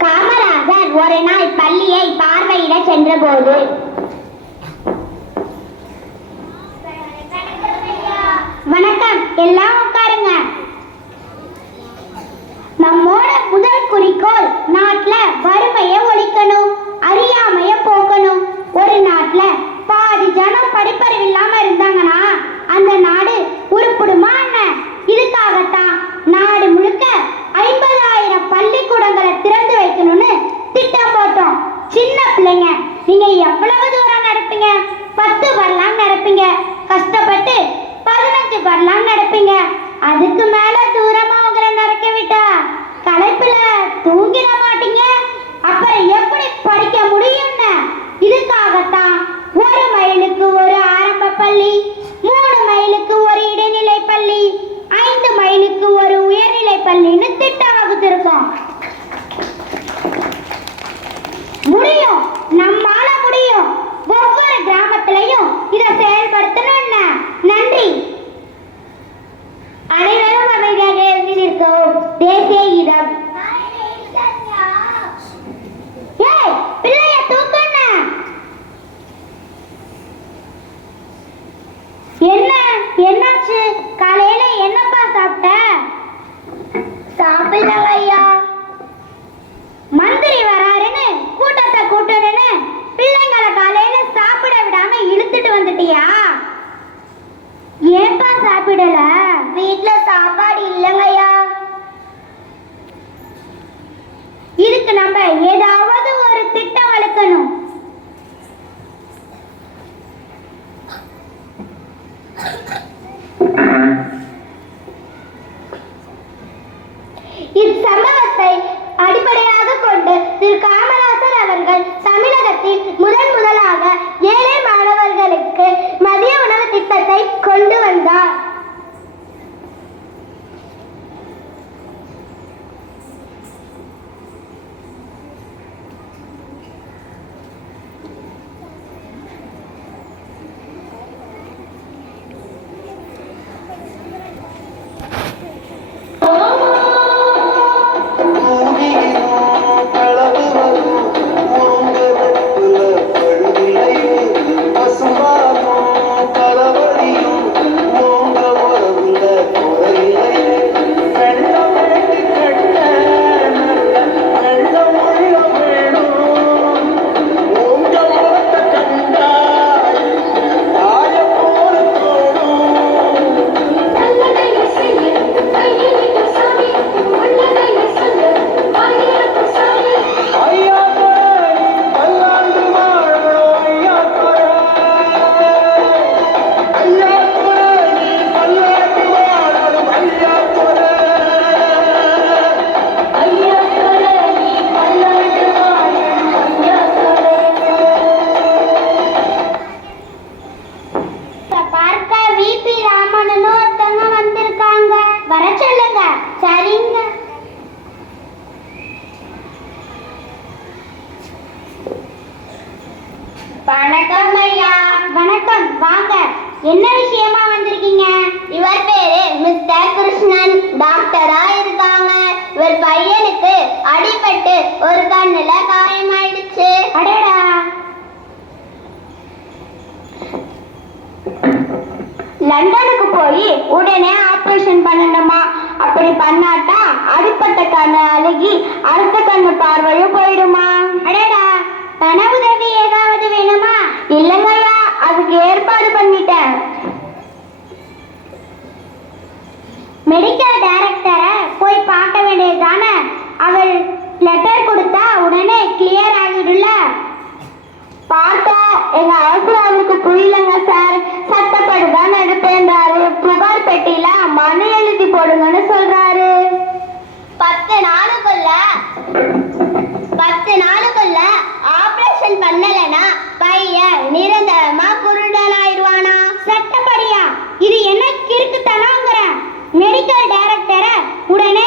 காமராஜர் ஒரு நாள் பள்ளியை பார்வையிட சென்றபோது வணக்கம் எல்லாம் உட்காருங்க. நம்மோட முதல் குறிக்கோள் நாட்டுல வறுமையை ஒழிக்கணும் அறியாமைய போக்கணும். ஒரு நாட்டுல பாதி ஜனம் படிப்பறிவு இல்லாம இருந்தாங்கன்னா அந்த நாடு உருப்பிடுமா என்ன? அதுக்கு மேல தூரமா உங்களை நடக்க விட்டா. களைப்புல தூங்கிட மாட்டீங்க. அப்புறம் எப்படி படிக்க முடியும்னு? இதுக்காகத்தான் ஒரு மைலுக்கு ஒரு ஆரம்ப பள்ளி மூணு மைலுக்கு ஒரு இடைநிலை பள்ளி ஐந்து மைலுக்கு ஒரு உயர்நிலை பள்ளின்னு திட்டம். என்ன? என்னாச்சு? காலையில என்னப்பா சாப்பிட்ட? சாப்பிடல ஐயா. மந்திரி வராருன்னு கூட்டத்தை கூட்டணும்னு பிள்ளைங்களை காலையில சாப்பிட விடாம இழுத்துட்டு வந்துட்டியா? ஏன்பா சாப்பிடல? வீட்ல சாப்பாடு இல்லைங்கய்யா இதுக்கு நம்ம ஏதாவது ஒரு திட்டம் வளர்க்கணும். 还有看。வணக்கம் ஐயா வணக்கம் வாங்க. என்ன விஷயமா வந்திருக்கீங்க? இவர் பேரு மிஸ்டர் கிருஷ்ணன். டாக்டரா இருக்காங்க. இவர் பையனுக்கு அடிபட்டு ஒரு கண்ணுல காயமாயிடுச்சு. அடடா. லண்டனுக்கு போய் உடனே ஆபரேஷன் பண்ணணுமா? அப்படி பண்ணாட்டா அடிப்பட்ட கண்ணு அழுகி அடுத்த கண்ணு பார்வையும் போயிடுமா அடடா பண உதவி ஏதாவது வேணுமா இல்லைங்கய்யா அதுக்கு ஏற்பாடு பண்ணிட்டேன் மெடிக்கல் டைரக்டரை போய் பார்க்க வேண்டியதுதானே? அவள் லெட்டர் கொடுத்தா உடனே கிளியர் ஆகிடும்ல. பார்த்தா எங்க அரசு அவருக்கு புரியலங்க சார் சட்டப்படி தான் எடுப்பேன்றாரு புகார் பெட்டியில மனு எழுதி போடுங்கன்னு சொல்றாரு பத்து நாளுக்குள்ள பத்து நாளுக்குள்ள ஆபரேஷன் பண்ணலனா பையன் நிரந்தரமா குருடனாயிடுவானா சட்டப்படியா இது என்ன கிறுக்குத்தனங்கிற மெடிக்கல் டைரக்டரை உடனே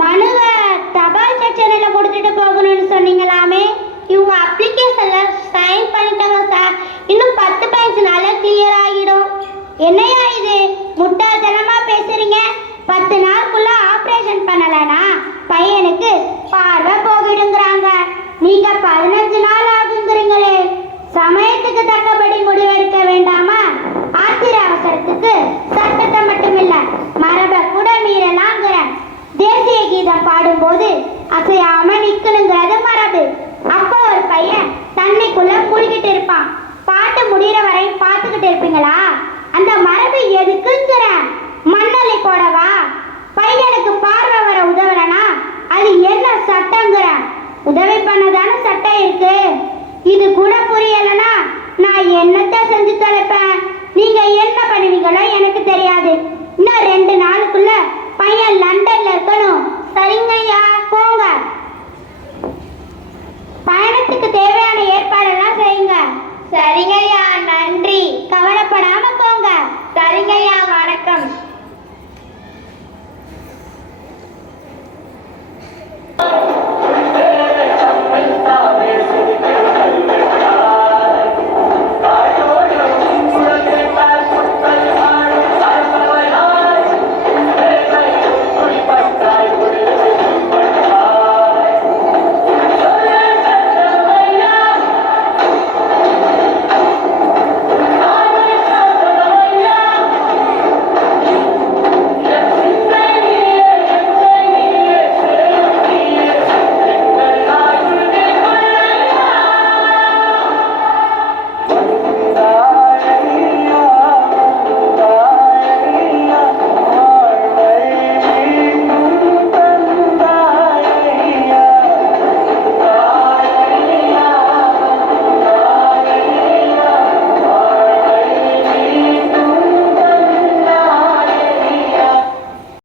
மனுவை தபால் செக்ஷன்ல கொடுத்துட்டு போகணும்னு சொன்னீங்களாமே இவங்க அப்ளிகேஷன்ல சைன் பண்ணிட்டாங்க சார் இன்னும் பத்து பதினஞ்சு நாள்ல கிளியர் ஆகிடும். என்னையா இது? முட்டாள்தனமா பேசுறீங்க? பத்து நாளுக்குள்ள ஆபரேஷன் பண்ணலைன்னா பையனுக்கு பார்வை போகிடுங்கிறாங்க. நீங்க பதினஞ்சு நாள் ஆகுங்கிறீங்களே. சமயத்துக்கு தக்கபடி முடிவெடுக்க வேண்டாமா? ஆத்திர அவசரத்துக்கு சட்டத்தை மட்டுமில்ல மரபை கூட மீறலாங்கிற தேசிய கீதம் பாடும்போது அசையாம நிக்கணுங்கிறது மரபு. அப்போ ஒரு பையன் தண்ணிக்குள்ள மூழ்கிட்டு இருப்பான். பாட்டு முடிகிற வரை பார்த்துக்கிட்டு இருப்பீங்களா? அந்த மரபு எதுக்குங்கிற மண்ணலை போடவா? பையனுக்கு பார்வை வர உதவலனா? அது என்ன சட்டங்கிற? உதவி பண்ணதான சட்டம் இருக்கு. இது கூட புரியலனா நான் என்னத்த செஞ்சு தொலைப்பேன்? நீங்க என்ன பண்ணுவீங்களோ எனக்கு தெரியாது. இன்னும் ரெண்டு நாளுக்குள்ள பையன் லண்டன்ல இருக்கணும். சரிங்கய்யா போங்க. திருமணத்துக்கு தேவையான ஏற்பாடெல்லாம் செய்யுங்க. சரிங்கய்யா நன்றி. கவலைப்படாம போங்க. சரிங்கய்யா வணக்கம்.